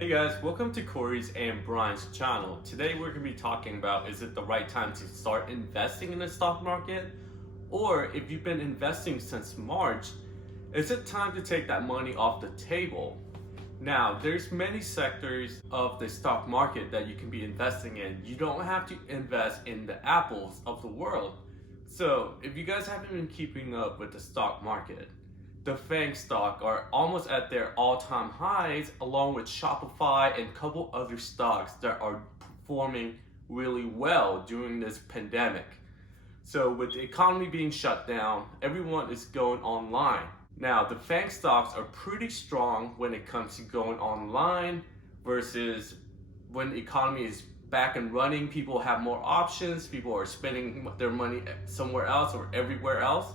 Hey guys, welcome to Corey's and Brian's channel. Today we're going to be talking about, is it the right time to start investing in the stock market? Or if you've been investing since March, is it time to take that money off the table? Now, there's many sectors of the stock market that you can be investing in. You don't have to invest in the apples of the world. So if you guys haven't been keeping up with the stock market, the FANG stock are almost at their all-time highs, along with Shopify and a couple other stocks that are performing really well during this pandemic. So with the economy being shut down, everyone is going online. Now, the FANG stocks are pretty strong when it comes to going online versus when the economy is back and running. People have more options, people are spending their money somewhere else or everywhere else.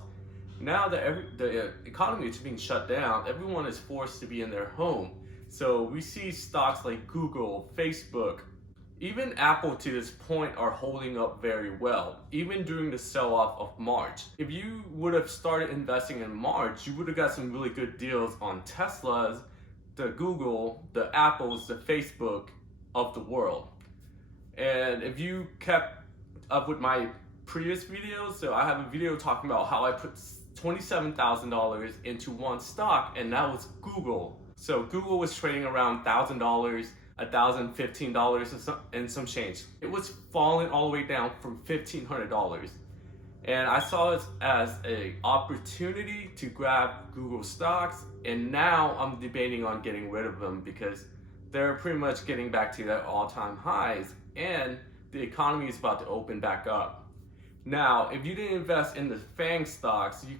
Now that the economy is being shut down, everyone is forced to be in their home. So we see stocks like Google, Facebook, even Apple to this point are holding up very well, even during the sell-off of March. If you would have started investing in March, you would have got some really good deals on Teslas, the Google, the Apples, the Facebook of the world. And if you kept up with my previous videos, so I have a video talking about how I put $27,000 into one stock, and that was Google. So Google was trading around $1,000, $1,015 and some change. It was falling all the way down from $1,500. And I saw it as an opportunity to grab Google stocks, and now I'm debating on getting rid of them because they're pretty much getting back to their all-time highs, and the economy is about to open back up. Now, if you didn't invest in the FANG stocks, you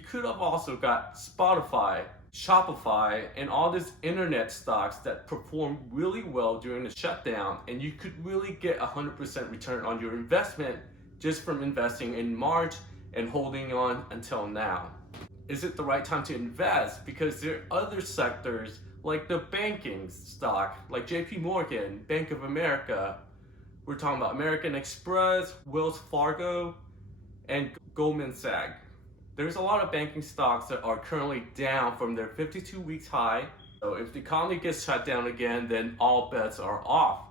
could have also got Spotify, Shopify, and all these internet stocks that performed really well during the shutdown, and you could really get 100% return on your investment just from investing in March and holding on until now. Is it the right time to invest? Because there are other sectors like the banking stock, like JP Morgan, Bank of America. We're talking about American Express, Wells Fargo, and Goldman Sachs. There's a lot of banking stocks that are currently down from their 52 weeks high. So if the economy gets shut down again, then all bets are off.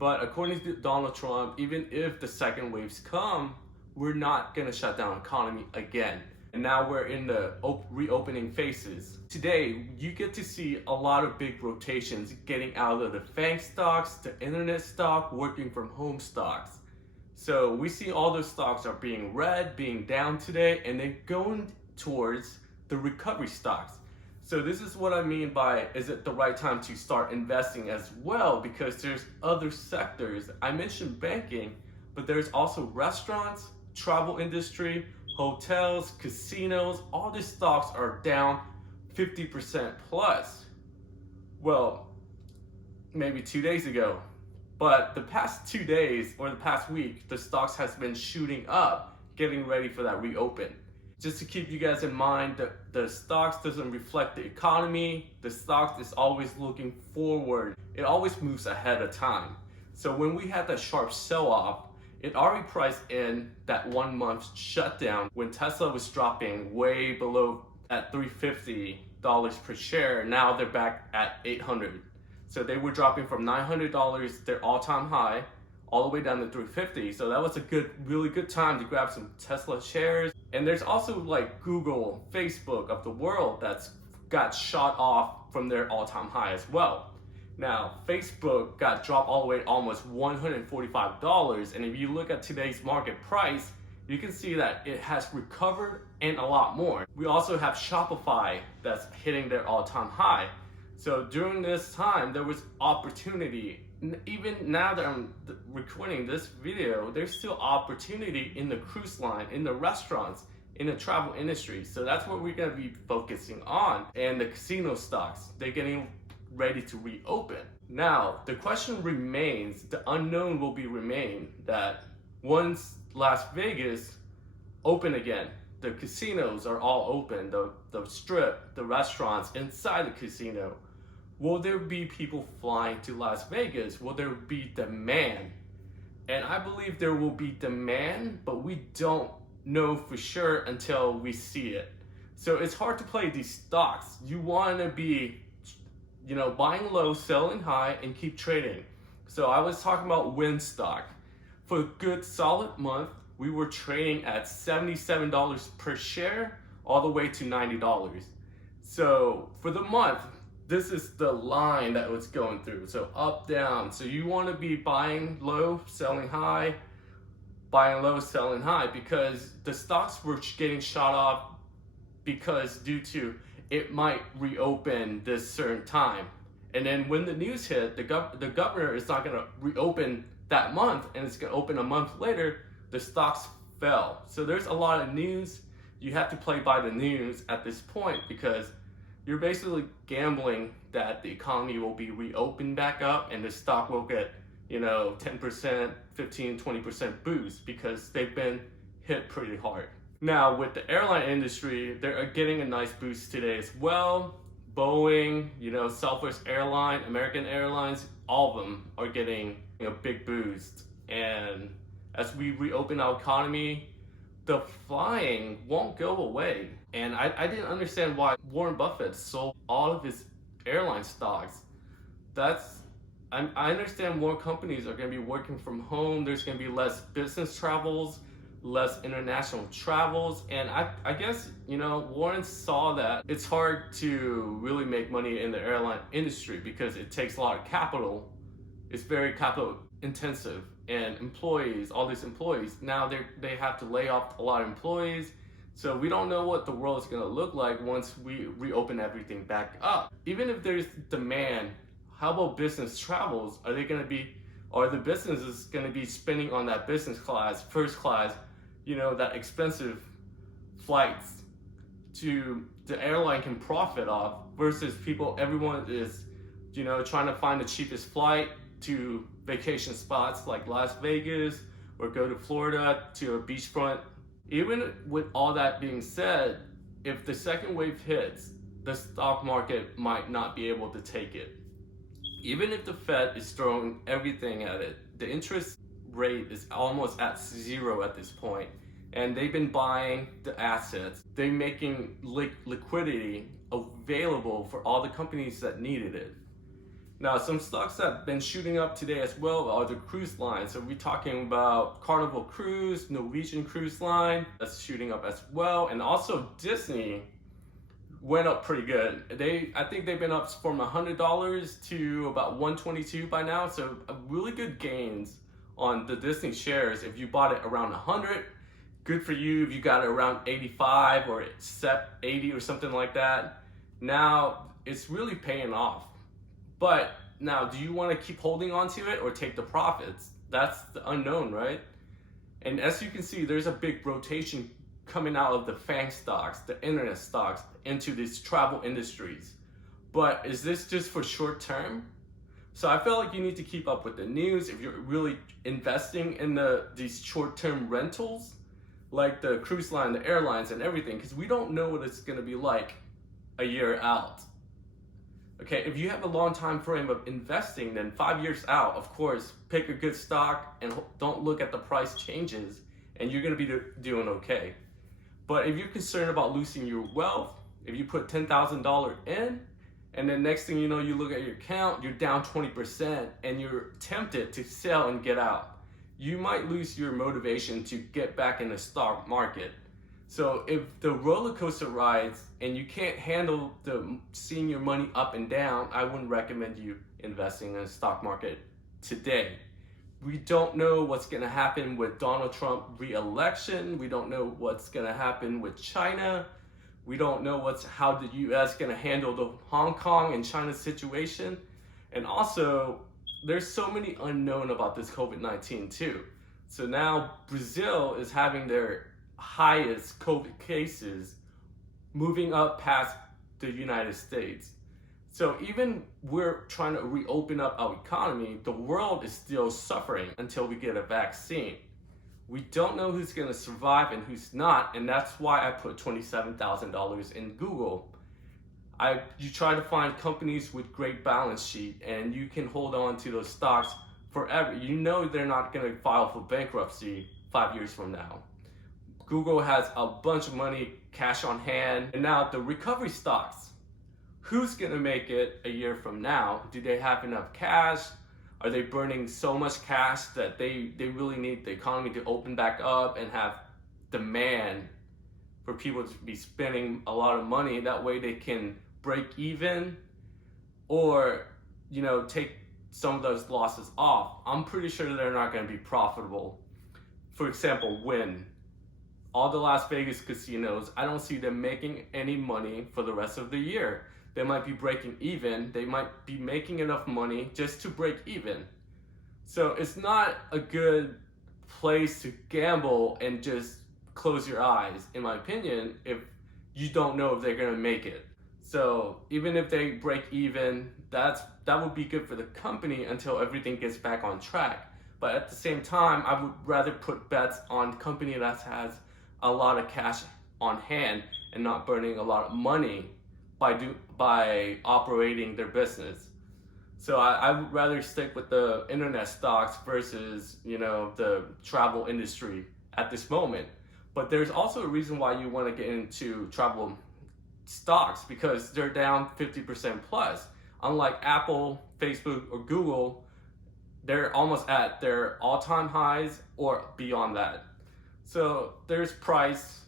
But according to Donald Trump, even if the second waves come, we're not gonna shut down the economy again. And now we're in the reopening phases. Today, you get to see a lot of big rotations getting out of the FANG stocks, the internet stock, working from home stocks. So we see all those stocks are being red, being down today, and they're going towards the recovery stocks. So this is what I mean by, is it the right time to start investing as well? Because there's other sectors. I mentioned banking, but there's also restaurants, travel industry, hotels, casinos. All these stocks are down 50% plus. Well, maybe 2 days ago. But the past 2 days or the past week, the stocks has been shooting up, getting ready for that reopen. Just to keep you guys in mind, the stocks doesn't reflect the economy. The stocks is always looking forward. It always moves ahead of time. So when we had that sharp sell-off, it already priced in that 1 month shutdown when Tesla was dropping way below at $350 per share. Now they're back at $800. So they were dropping from $900, their all-time high, all the way down to $350. So that was a really good time to grab some Tesla shares. And there's also like Google, Facebook of the world that's got shot off from their all-time high as well. Now, Facebook got dropped all the way to almost $145, and if you look at today's market price, you can see that it has recovered and a lot more. We also have Shopify that's hitting their all-time high. So during this time, there was opportunity. Even now that I'm recording this video, there's still opportunity in the cruise line, in the restaurants, in the travel industry. So that's what we're gonna be focusing on. And the casino stocks, they're getting ready to reopen. Now, the question remains, the unknown will remain that once Las Vegas open again, the casinos are all open, the strip, the restaurants inside the casino, will there be people flying to Las Vegas? Will there be demand? And I believe there will be demand, but we don't know for sure until we see it. So it's hard to play these stocks. You want to be buying low, selling high, and keep trading. So I was talking about Win stock. For a good solid month, we were trading at $77 per share all the way to $90. So for the month, this is the line that was going through. So up, down. So you want to be buying low, selling high, buying low, selling high, because the stocks were getting shot off because due to it might reopen this certain time. And then when the news hit, the governor is not going to reopen that month and it's going to open a month later, the stocks fell. So there's a lot of news. You have to play by the news at this point because you're basically gambling that the economy will be reopened back up and the stock will get 10%, 15, 20% boost because they've been hit pretty hard. Now with the airline industry, they're getting a nice boost today as well. Boeing, Southwest Airlines, American Airlines, all of them are getting a big boost. And as we reopen our economy, the flying won't go away. And I didn't understand why Warren Buffett sold all of his airline stocks. I understand more companies are going to be working from home. There's going to be less business travels, less international travels. And I guess, Warren saw that it's hard to really make money in the airline industry because it takes a lot of capital. It's very capital intensive. And employees, all these employees, now they have to lay off a lot of employees. So we don't know what the world is going to look like once we reopen everything back up. Even if there's demand, how about business travels? Are the businesses going to be spending on that business class, first class, that expensive flights to the airline can profit off versus everyone is, trying to find the cheapest flight to vacation spots like Las Vegas or go to Florida to a beachfront. Even with all that being said, if the second wave hits, the stock market might not be able to take it. Even if the Fed is throwing everything at it, the interest rate is almost at zero at this point, and they've been buying the assets. They're making liquidity available for all the companies that needed it. Now, some stocks that have been shooting up today as well are the cruise lines. So we're talking about Carnival Cruise, Norwegian Cruise Line, that's shooting up as well. And also Disney went up pretty good. I think they've been up from $100 to about $122 by now. So really good gains on the Disney shares. If you bought it around 100, good for you. If you got it around 85 or 80 or something like that, now it's really paying off. But now, do you want to keep holding on to it or take the profits? That's the unknown, right? And as you can see, there's a big rotation coming out of the FANG stocks, the internet stocks, into these travel industries. But is this just for short term? So I feel like you need to keep up with the news if you're really investing in these short-term rentals, like the cruise line, the airlines, and everything, because we don't know what it's going to be like a year out. Okay, if you have a long time frame of investing, then 5 years out, of course, pick a good stock and don't look at the price changes, and you're going to be doing okay. But if you're concerned about losing your wealth, if you put $10,000 in, and then next thing you know, you look at your account, you're down 20%, and you're tempted to sell and get out, you might lose your motivation to get back in the stock market. So if the roller coaster rides and you can't handle seeing your money up and down, I wouldn't recommend you investing in the stock market today. We don't know what's going to happen with Donald Trump re-election. We don't know what's going to happen with China. We don't know how the U.S. going to handle the Hong Kong and China situation. And also, there's so many unknown about this COVID-19 too. So now Brazil is having their highest COVID cases moving up past the United States. So even we're trying to reopen up our economy, the world is still suffering until we get a vaccine. We don't know who's going to survive and who's not, and that's why I put $27,000 in Google. You try to find companies with great balance sheet, and you can hold on to those stocks forever. You know they're not going to file for bankruptcy 5 years from now. Google has a bunch of money, cash on hand, and now the recovery stocks. who's gonna make it a year from now? Do they have enough cash? Are they burning so much cash that they really need the economy to open back up and have demand for people to be spending a lot of money? That way they can break even or, take some of those losses off. I'm pretty sure they're not going to be profitable. For example, Wynn. All the Las Vegas casinos, I don't see them making any money for the rest of the year. They might be breaking even. They might be making enough money just to break even. So it's not a good place to gamble and just close your eyes, in my opinion, if you don't know if they're going to make it. So even if they break even, that would be good for the company until everything gets back on track. But at the same time, I would rather put bets on a company that has a lot of cash on hand and not burning a lot of money by operating their business. So I would rather stick with the internet stocks versus the travel industry at this moment. But there's also a reason why you want to get into travel stocks, because they're down 50% plus. Unlike Apple, Facebook, or Google, they're almost at their all-time highs or beyond that. So there's price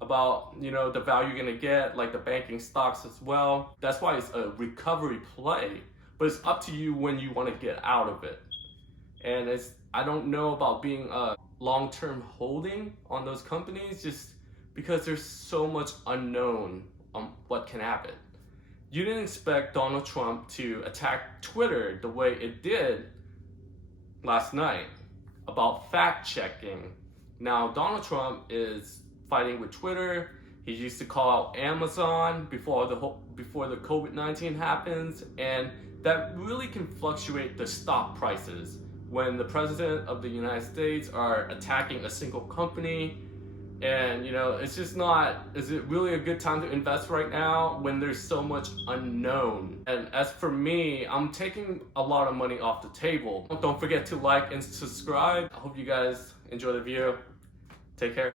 about the value you're gonna get, like the banking stocks as well. That's why it's a recovery play, but it's up to you when you want to get out of it. And I don't know about being a long-term holding on those companies, just because there's so much unknown on what can happen. You didn't expect Donald Trump to attack Twitter the way it did last night about fact-checking. Now, Donald Trump is fighting with Twitter. He used to call out Amazon before the COVID-19 happens, and that really can fluctuate the stock prices. When the president of the United States are attacking a single company, and it's just not, is it really a good time to invest right now when there's so much unknown? And as for me, I'm taking a lot of money off the table. Don't forget to like and subscribe. I hope you guys enjoy the video. Take care.